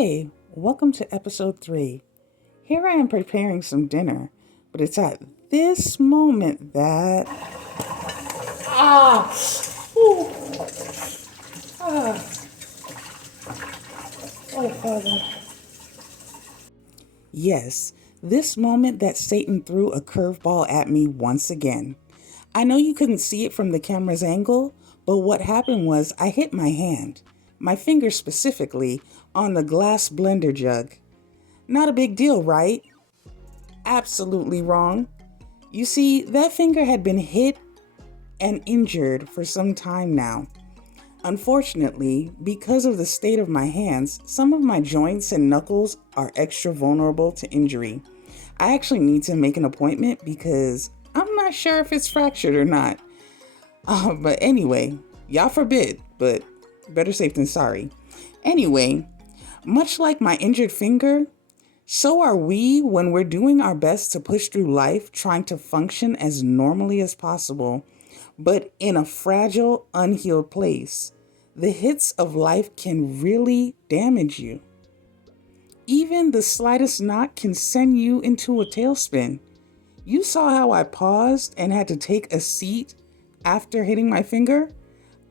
Hey, welcome to episode 3. Here I am preparing some dinner, but it's at this moment that... Ah! Ooh. Ah! Oh, Father. Yes, this moment that Satan threw a curveball at me once again. I know you couldn't see it from the camera's angle, but what happened was I hit my hand, my finger specifically, on the glass blender jug. Not a big deal, right? Absolutely wrong. You see, that finger had been hit and injured for some time now. Unfortunately, because of the state of my hands, some of my joints and knuckles are extra vulnerable to injury. I actually need to make an appointment because I'm not sure if it's fractured or not. But anyway, y'all forbid, but better safe than sorry. Anyway, much like my injured finger, so are we when we're doing our best to push through life, trying to function as normally as possible, but in a fragile, unhealed place. The hits of life can really damage you. Even the slightest knock can send you into a tailspin. You saw how I paused and had to take a seat after hitting my finger?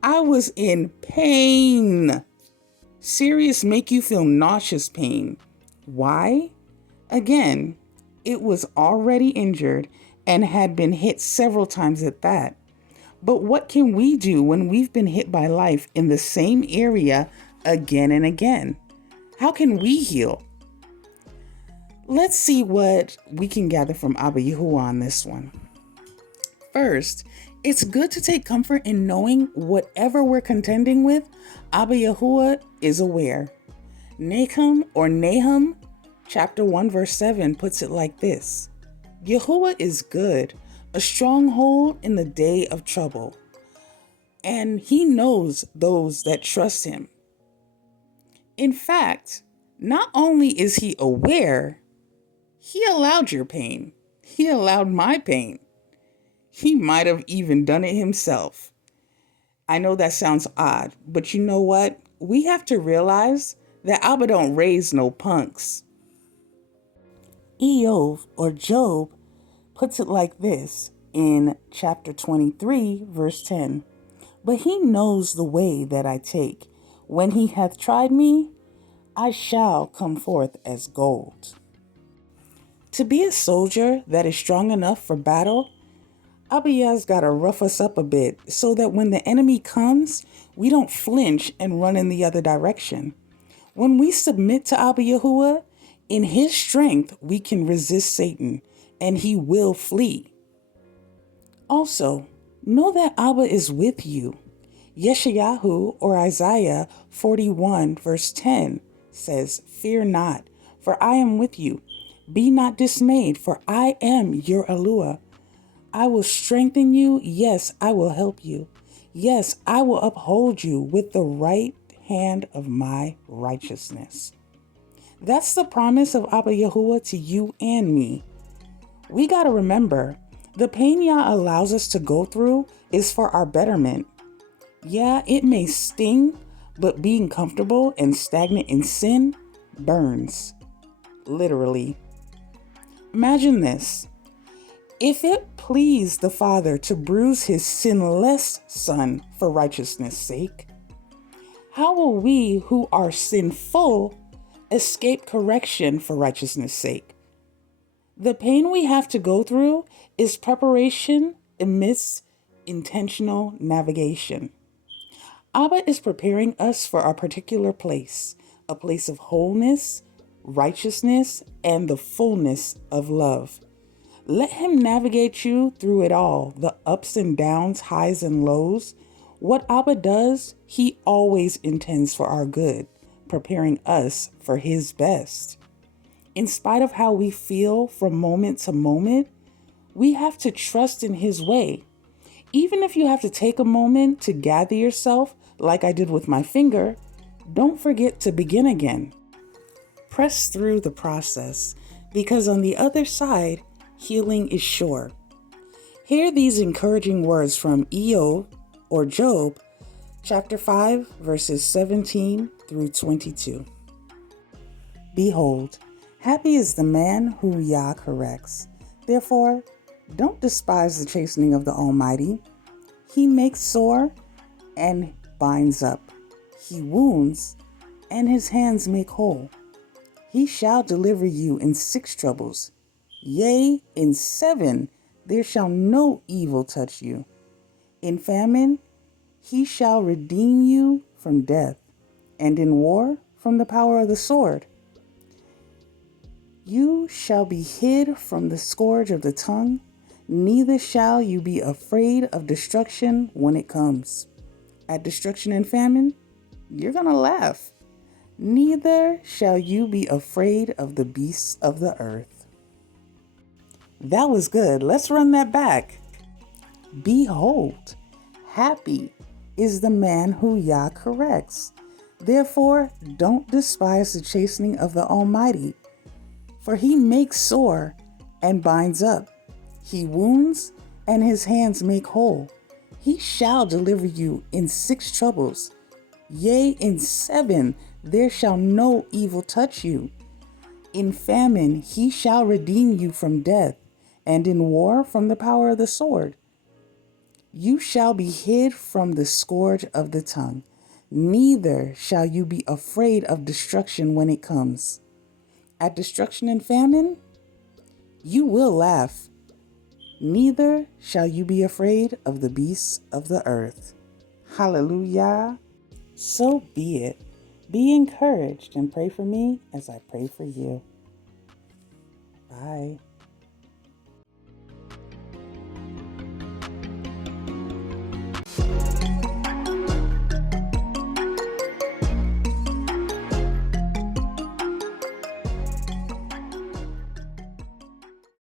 I was in pain. Serious make you feel nauseous pain. Why? Again, it was already injured and had been hit several times at that. But what can we do when we've been hit by life in the same area again and again? How can we heal? Let's see what we can gather from Abba Yahuwah on this one. First, it's good to take comfort in knowing whatever we're contending with, Abba Yahuwah is aware. Nahum, chapter 1, verse 7 puts it like this. Yahuwah is good, a stronghold in the day of trouble, and he knows those that trust him. In fact, not only is he aware, he allowed your pain. He allowed my pain. He might have even done it himself. I know that sounds odd, but you know what? We have to realize that Abba don't raise no punks. Job puts it like this in chapter 23, verse 10. But he knows the way that I take. When he hath tried me, I shall come forth as gold. To be a soldier that is strong enough for battle, Abba Yah's got to rough us up a bit so that when the enemy comes, we don't flinch and run in the other direction. When we submit to Abba Yahuwah, in his strength, we can resist Satan and he will flee. Also, know that Abba is with you. Yeshayahu or Isaiah 41 verse 10 says, Fear not, for I am with you. Be not dismayed, for I am your Eluah. I will strengthen you. Yes, I will help you. Yes, I will uphold you with the right hand of my righteousness. That's the promise of Abba Yahuwah to you and me. We got to remember, the pain Yah allows us to go through is for our betterment. Yeah, it may sting, but being comfortable and stagnant in sin burns. Literally. Imagine this. If it pleased the Father to bruise his sinless Son for righteousness' sake, how will we who are sinful escape correction for righteousness' sake? The pain we have to go through is preparation amidst intentional navigation. Abba is preparing us for a particular place, a place of wholeness, righteousness, and the fullness of love. Let him navigate you through it all, the ups and downs, highs and lows. What Abba does, he always intends for our good, preparing us for his best. In spite of how we feel from moment to moment, we have to trust in his way. Even if you have to take a moment to gather yourself, like I did with my finger, don't forget to begin again. Press through the process, because on the other side, healing is sure. Hear these encouraging words from Job, chapter 5, verses 17 through 22. Behold, happy is the man who Yah corrects. Therefore, don't despise the chastening of the Almighty. He makes sore and binds up. He wounds and his hands make whole. He shall deliver you in 6 troubles. Yea, in 7 there shall no evil touch you. In famine he shall redeem you from death, and in war from the power of the sword. You shall be hid from the scourge of the tongue, neither shall you be afraid of destruction when it comes. At destruction and famine, you're going to laugh. Neither shall you be afraid of the beasts of the earth. That was good. Let's run that back. Behold, happy is the man who Yah corrects. Therefore, don't despise the chastening of the Almighty, for he makes sore and binds up. He wounds and his hands make whole. He shall deliver you in 6 troubles. Yea, in 7 there shall no evil touch you. In famine he shall redeem you from death, and in war from the power of the sword. You shall be hid from the scourge of the tongue, neither shall you be afraid of destruction when it comes. At destruction and famine, you will laugh. Neither shall you be afraid of the beasts of the earth. Hallelujah. So be it. Be encouraged and pray for me as I pray for you. Bye.